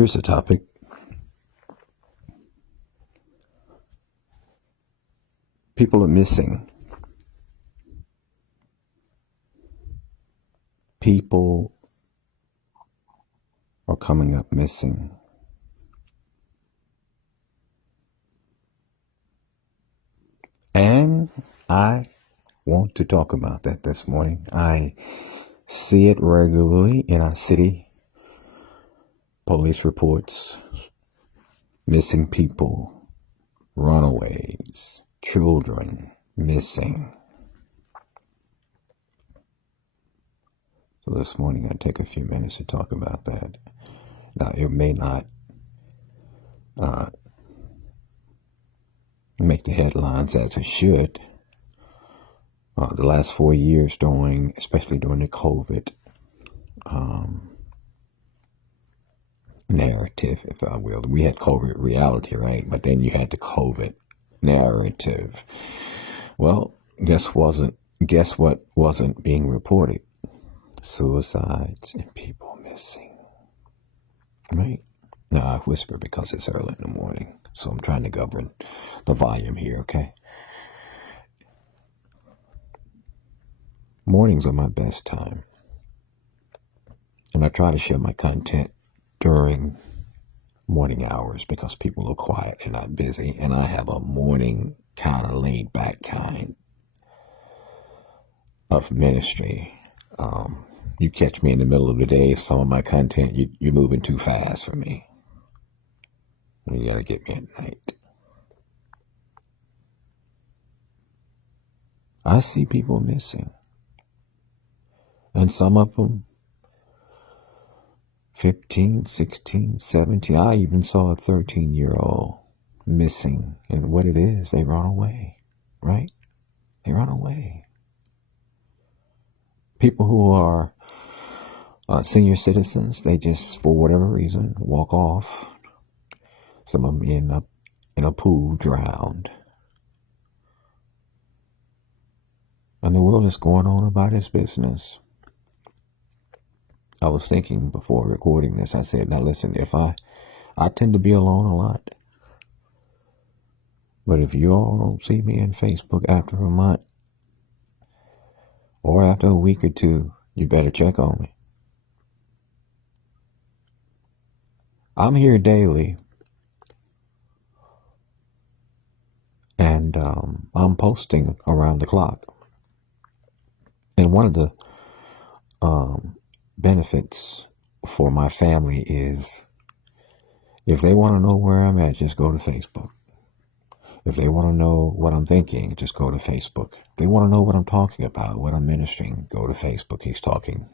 Here's the topic. People are missing. People are coming up missing. And I want to talk about that this morning. I see it regularly in our city. Police reports, missing people, runaways, children missing. So this morning I take a few minutes to talk about that. Now it may not make the headlines as it should. The last 4 years especially during the COVID narrative, if I will. We had COVID reality, right? But then you had the COVID narrative. Well, guess what wasn't being reported? Suicides and people missing. Right? Now I whisper because it's early in the morning, so I'm trying to govern the volume here, okay? Mornings are my best time. And I try to share my content during morning hours because people are quiet and not busy. And I have a morning kind of laid back kind of ministry. You catch me in the middle of the day, some of my content, you're moving too fast for me. You got to get me at night. I see people missing. And some of them 15, 16, 17. I even saw a 13-year-old missing. And what it is, they run away, right? They run away. People who are senior citizens, they just, for whatever reason, walk off. Some of them end up in a pool, drowned. And the world is going on about its business. I was thinking before recording this, I said, now listen, if I tend to be alone a lot. But if you all don't see me on Facebook after a month or after a week or two, you better check on me. I'm here daily. And I'm posting around the clock. And one of the benefits for my family is if they want to know where I'm at, just go to Facebook. If they want to know what I'm thinking, just go to Facebook. If they want to know what I'm talking about, what I'm ministering, go to Facebook. He's talking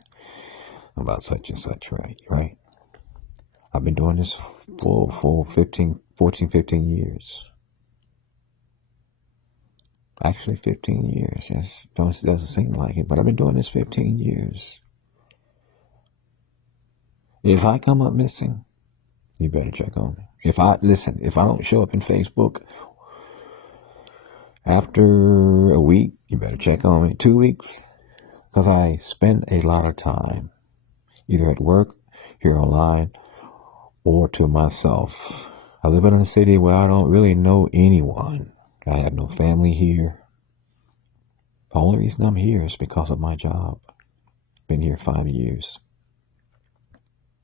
about such and such, right? I've been doing this for 15 years. Actually, 15 years. Yes, doesn't seem like it, but I've been doing this 15 years. If I come up missing, you better check on me. If I don't show up in Facebook after a week, you better check on me. 2 weeks, because I spend a lot of time either at work, here online, or to myself. I live in a city where I don't really know anyone. I have no family here. The only reason I'm here is because of my job. Been here 5 years.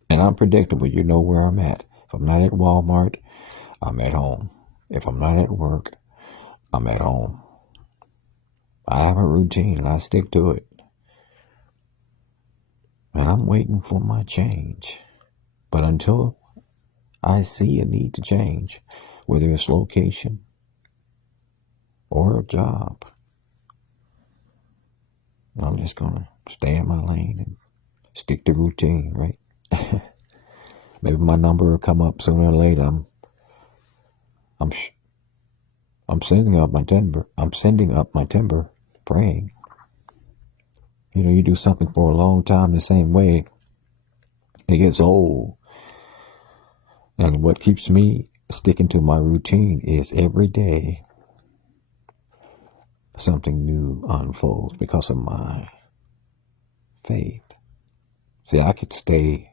And I'm predictable. You know where I'm at. If I'm not at Walmart, I'm at home. If I'm not at work, I'm at home. I have a routine and I stick to it. And I'm waiting for my change. But until I see a need to change, whether it's location or a job, I'm just going to stay in my lane and stick to routine, right? Maybe my number will come up sooner or later. I'm sending up my timber. I'm sending up my timber, praying. You know, you do something for a long time the same way, it gets old. And what keeps me sticking to my routine is every day something new unfolds because of my faith. See, I could stay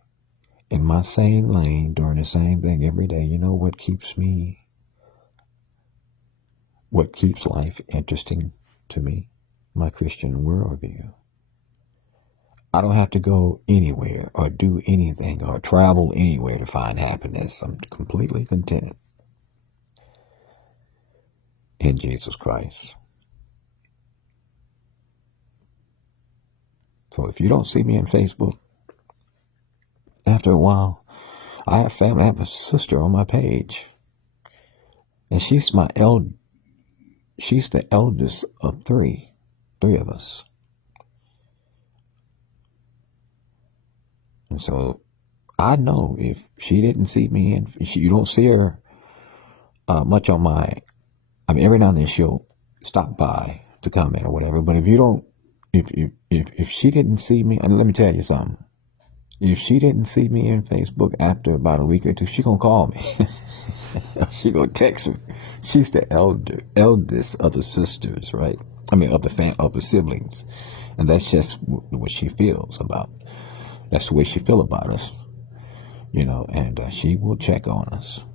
in my same lane, doing the same thing every day. You know what keeps life interesting to me? My Christian worldview. I don't have to go anywhere or do anything or travel anywhere to find happiness. I'm completely content in Jesus Christ. So if you don't see me on Facebook, after a while, I have family. I have a sister on my page, and she's the eldest of three of us. And so I know if she didn't see me, and you don't see her much on every now and then she'll stop by to comment or whatever. But if you don't, if she didn't see me, and let me tell you something. If she didn't see me in Facebook after about a week or two, she gonna call me. She gonna text me. She's the eldest of the sisters, right? Of the siblings, and that's just what she feels about. That's the way she feel about us, And she will check on us.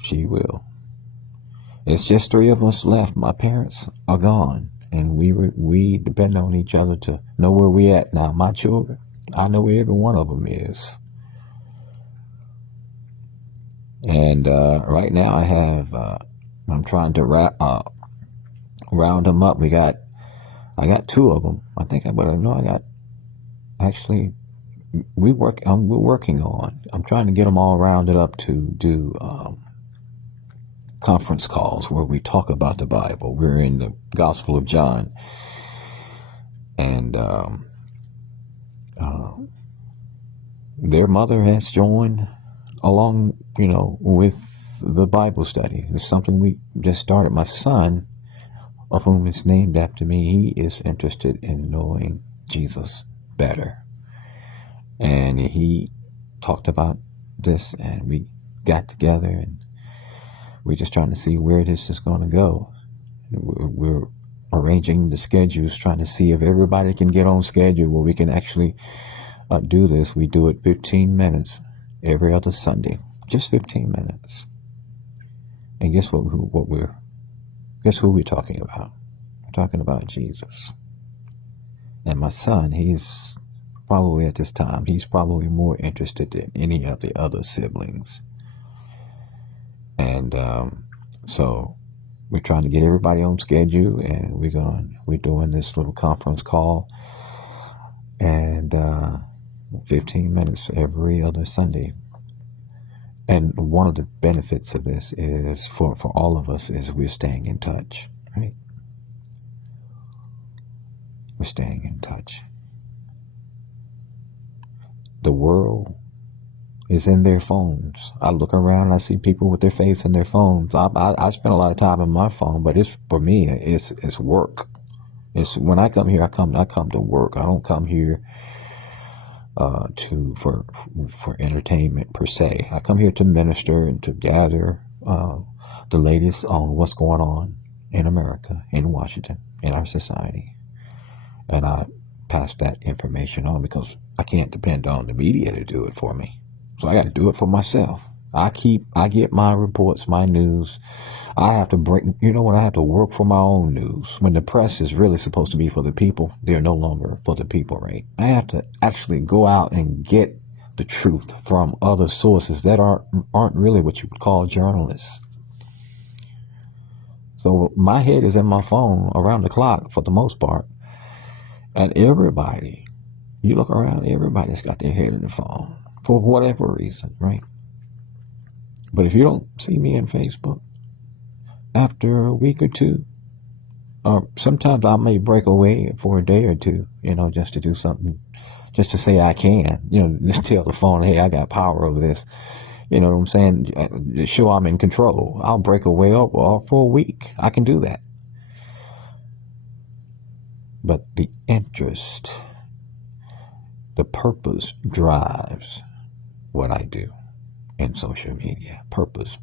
She will. It's just three of us left. My parents are gone, and we depend on each other to know where we at now. My children, I know where every one of them is. And right now I'm trying to round them up. I got two of them. I think we're working on. I'm trying to get them all rounded up to do conference calls where we talk about the Bible. We're in the Gospel of John, and their mother has joined along, with the Bible study. It's something we just started. My son, of whom it's named after me, he is interested in knowing Jesus better. And he talked about this, and we got together, and we're just trying to see where this is going to go. We're arranging the schedules, trying to see if everybody can get on schedule where we can actually do this. We do it 15 minutes every other Sunday, just 15 minutes. And guess what? Guess who we're talking about? We're talking about Jesus. And my son, he's probably at this time, he's probably more interested than any of the other siblings. And so we're trying to get everybody on schedule, and we're doing this little conference call, and 15 minutes every other Sunday. And one of the benefits of this is for all of us is we're staying in touch, right? We're staying in touch. The world is in their phones. I look around, I see people with their face in their phones. I spend a lot of time on my phone, but for me, it's work. It's when I come here, I come to work. I don't come here for entertainment per se. I come here to minister and to gather the latest on what's going on in America, in Washington, in our society, and I pass that information on because I can't depend on the media to do it for me. So I got to do it for myself. I get my reports, my news. I have to I have to work for my own news. When the press is really supposed to be for the people, they're no longer for the people, right? I have to actually go out and get the truth from other sources that aren't really what you would call journalists. So my head is in my phone around the clock for the most part. And everybody, you look around, everybody's got their head in the phone for whatever reason, right? But if you don't see me on Facebook, after a week or two, or sometimes I may break away for a day or two, just to do something, just to say I can, just tell the phone, hey, I got power over this. You know what I'm saying? Show I'm in control. I'll break away for a week. I can do that. But the interest, the purpose drives what I do in social media. Purpose.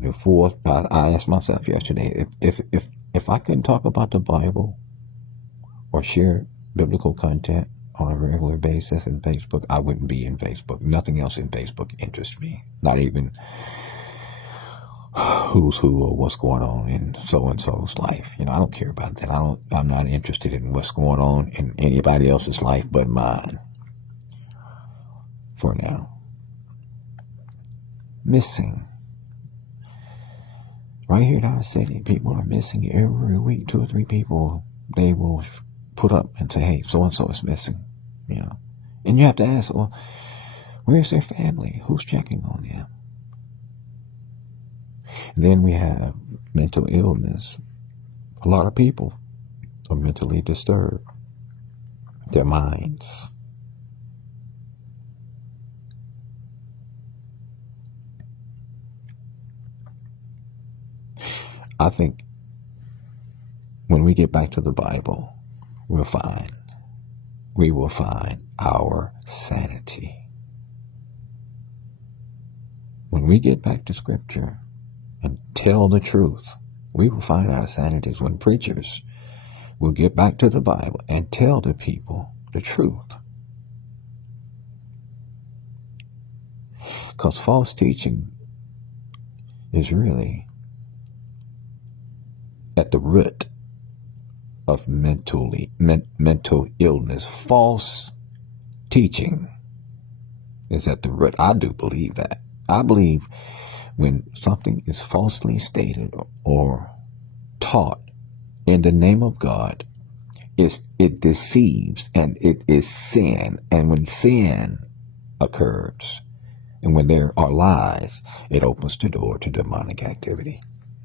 Before, I asked myself yesterday, if I couldn't talk about the Bible or share biblical content on a regular basis in Facebook, I wouldn't be in Facebook. Nothing else in Facebook interests me. Not even who's who or what's going on in so and so's life. I don't care about that. I'm not interested in what's going on in anybody else's life but mine. For now. Missing. Right here in our city, people are missing every week. 2 or 3 people they will put up and say, hey, so-and-so is missing. And you have to ask, well, where's their family? Who's checking on them? And then we have mental illness. A lot of people are mentally disturbed. Their minds. I think when we get back to the Bible, we will find our sanity. When we get back to Scripture and tell the truth, we will find our sanities. When preachers will get back to the Bible and tell the people the truth. Because false teaching is really at the root of mental illness. False teaching is at the root. I do believe that. I believe when something is falsely stated or taught in the name of God, it deceives and it is sin. And when sin occurs and when there are lies, it opens the door to demonic activity.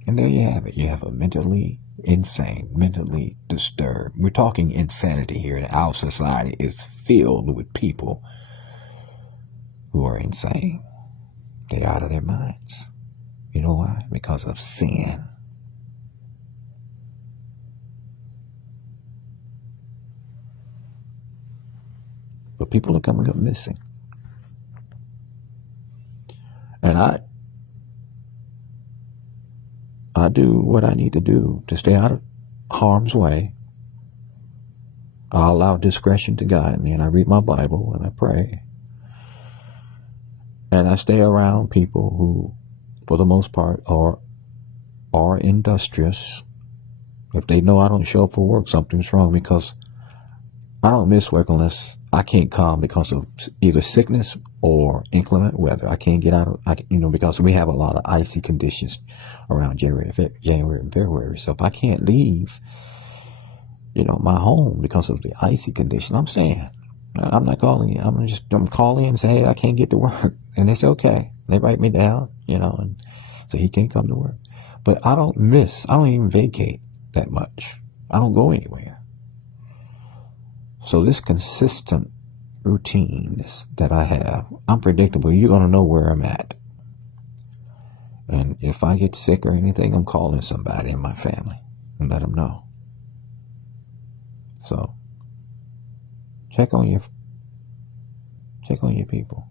And there you have it. You have a mentally insane, mentally disturbed. We're talking insanity here. And our society is filled with people who are insane. They're out of their minds. You know why? Because of sin. But people are coming up missing. And I do what I need to do to stay out of harm's way. I allow discretion to guide me, and I read my Bible and I pray. And I stay around people who, for the most part, are industrious. If they know I don't show up for work, something's wrong, because I don't miss work unless I can't come because of either sickness or inclement weather. I can't get out of, because we have a lot of icy conditions around January and February. So if I can't leave, my home because of the icy condition, I'm saying, I'm not calling you. I'm calling and say, hey, I can't get to work. And it's okay. They write me down, and so he can't come to work. But I don't even vacate that much. I don't go anywhere. So this consistent routine that I have, I'm predictable. You're going to know where I'm at. And if I get sick or anything, I'm calling somebody in my family and let them know. So check on your people.